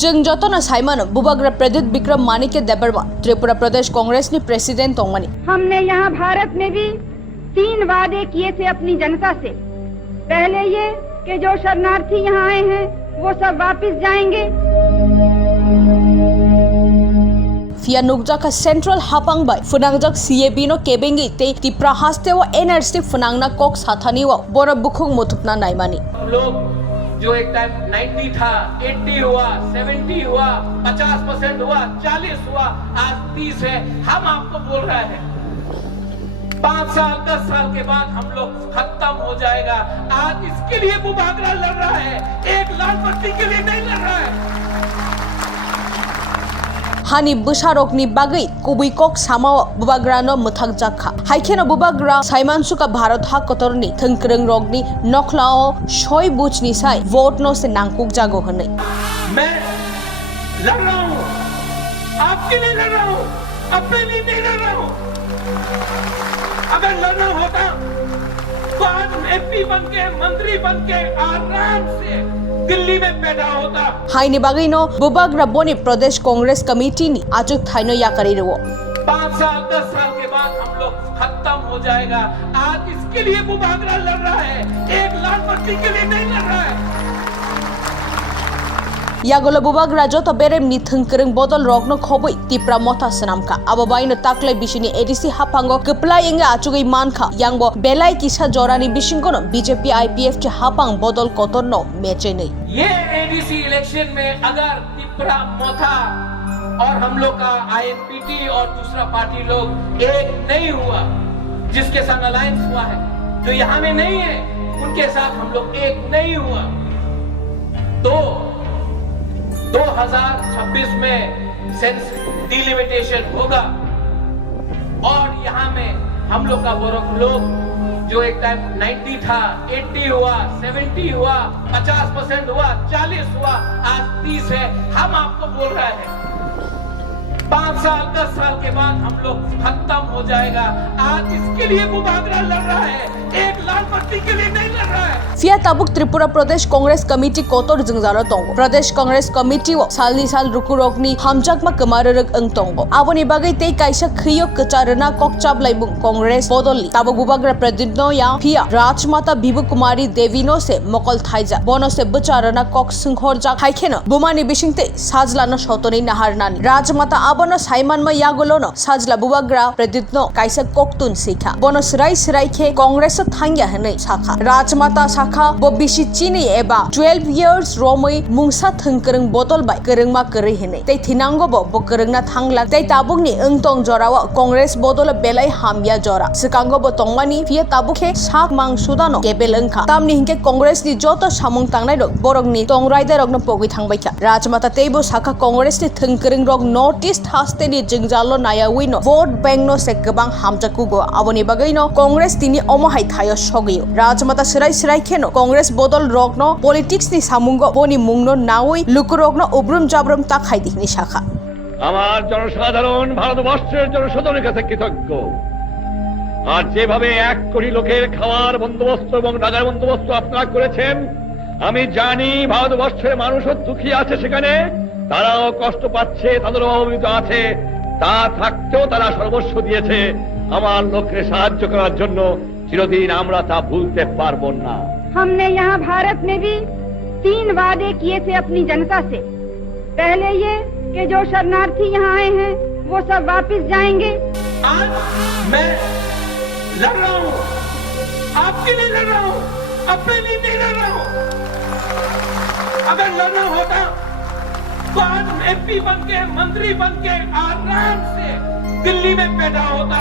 जों जतन साइमन बुबाग्रा प्रद्योत विक्रम मानिक के देबरवा त्रिपुरा प्रदेश कांग्रेस ने प्रेसिडेंट तोंगमनी। हमने यहाँ भारत में भी 3 वादे किए थे अपनी जनता से। पहले ये कि जो शरणार्थी यहाँ आए हैं वो सब वापस जाएंगे। फिया नुकजा का सेंट्रल हापंग बाय फुनांगजक सीएबी नो केबेंगी ते तिप्रा हास्ते वो एनआरसी फुनांगना कोक साथानी वो बोरा बुखुंग मुथुपना नाइमानी। लोग जो एक टाइम 90 था, 80 हुआ, 70 हुआ, 50% हुआ, 40 हुआ, आज 30 है। हम आपको बोल रहे हैं 5 साल 10 साल के बाद हम लोग खत्म हो जाएगा। आज इसके लिए बुबागरा लड़ रहा है, एक लाल बत्ती के लिए नहीं लड़ रहा है। हानि बुशारोकनी बागै कुबुइकोक सामाव बुबाग्रानो मुथाक जाखा हाइखेनो बुबाग्रा साइमानसुका भारत हा कतरनी थंक्रंग रोगनी नखलाओ शय बुचनी साइ वोट नो से नांकुक जागो हनै। मैं लड़ रहा हूँ, आपके लिए लड़ रहा हूँ, अपने लिए नहीं लड़ रहा हूँ। अगर लड़ना होता तो आज एमपी बन के, मंत्री बन के आराम से दिल्ली में पैदा होता। हाइने बागैनो बुबाग्रा बोनी प्रदेश कांग्रेस कमेटी नी आजुक थाइनो या करिरवो 5 साल 10 साल के बाद हम लोग खत्म हो जाएगा। आज इसके लिए बुबागरा लड़ रहा है, एक लाल बत्ती के लिए नहीं लड़ रहा है। यागोलो बुबाग्रा जो तो बेरेम नि थंक्रंग बदल रोगनो खबै तिप्रा मथा सनामका अबबाइनो ताक्लै बिसिनि एडीसी हापांगो कपला यंगे आचुगै मानखा यांगबो बेलाय किसा जोरानि बिसिंगनो बीजेपी आईपीएफ के हापांग बदल कतरनो मेचे नै। ये एडीसी इलेक्शन में अगर तिप्रा मथा और हम लोग का आईएनपीटी और दूसरा पार्टी लोग एक नहीं हुआ, जिसके साथ अलायंस हुआ है, जो यहाँ में नहीं है उनके साथ हम लोग एक नहीं हुआ, तो 2026 में सेंस डिलिमिटेशन होगा और यहाँ में हम लोग का वर्ग लोग जो एक टाइम 90 था, 80 हुआ, 70 हुआ, 50% हुआ, 40 हुआ, आज 30 है। हम आपको बोल रहे हैं 5 साल 10 साल के बाद हम लोग खत्म हो जाएगा। आज इसके लिए बुबागरा लड़ रहा है, एक लाल बत्ती के लिए नहीं लड़ रहा है। फिया ताबुक त्रिपुरा प्रदेश कांग्रेस कमेटी कोतर जंजारो तोंगो प्रदेश कांग्रेस कमेटी वो सालनी साल रुकुरोकनी हमजाकमा कमाररक अंग तोंगो आबोनी बागै ते काइसा खियो कचारना कोकचाब लाइबुंग कांग्रेस बदलली ताबुक बुबाग्रा प्रद्योत या फिया राजमाता बिबु कुमारी देवीनो से मकल थाइजा बोनो से बचारना कोक सिंहर जा हाइखेनो बुमानी बिसिंगते साजलानो शतनी नाहारनानी राजमाता आबोनो साइमान म यागोलोनो साजला बुबाग्रा प्रद्योत काइसा कोकतुन सिखा बोनो सराय सरायखे कांग्रेस थांग्या हनै साखा राजमाता साखा बो बिसि चिनि एबा 12 years रोमै मुंसा थंकरंग बदल बाय करंगमा करै हनै तै थिनांगो बो करंगना थांला तै ताबुकनि अंतों जराव कांग्रेस बदल बेलाय हामिया जरा सिकांगो बो तंगमानि फिया ताबुखे साक मांग सुदानो केबेल अंखा तामनि हिंके कांग्रेस नि जतो सामुं तांनाय रक बरगनि तंगरायदा रकनो पगै थांबायखा राजमाता तेबो साखा कांग्रेस नि थंकरंग रक नॉर्थ ईस्ट हास्तेनि जिंजालो नायाविनो वोट बैंक नो से गोबां हामजाकुगो आबोनि बागैनो कांग्रेस तिनि अमहाय थायो सगयो राजमाता सराय सराय खेनो कांग्रेस बदल रकनो पॉलिटिक्स नि सामुंगो बोनि मुंगनो नावै लुकुरगनो उब्रुम जाब्रुम ताखाइदिनि शाखा আমার জনসাধারণ ভারতবর্ষের জনসাধারণের কাছে কৃতজ্ঞ। আর যেভাবে 1 কোটি লোকের খাওয়ার বন্দোবস্ত এবং টাকার বন্দোবস্ত আপনারা করেছেন, আমি জানি ভারতবর্ষের মানুষও দুঃখী আছে, সেখানে তারাও কষ্ট পাচ্ছে, তাদেরও অভাবিত আছে, তা থাকতেও তারা সর্বস্ব দিয়েছে আমার লোককে সাহায্য করার জন্য। চিরদিন আমরা তা ভুলতে পারবো না। हमने यहाँ भारत में भी 3 वादे किए थे अपनी जनता से। पहले ये कि जो शरणार्थी यहाँ आए हैं वो सब वापस जाएंगे। आज मैं लड़ रहा हूँ, आपके लिए लड़ रहा हूँ, अपने लिए नहीं लड़ रहा हूँ। अगर लड़ना होता तो आज एमपी बन के, मंत्री बन के आराम से दिल्ली में पैदा होता।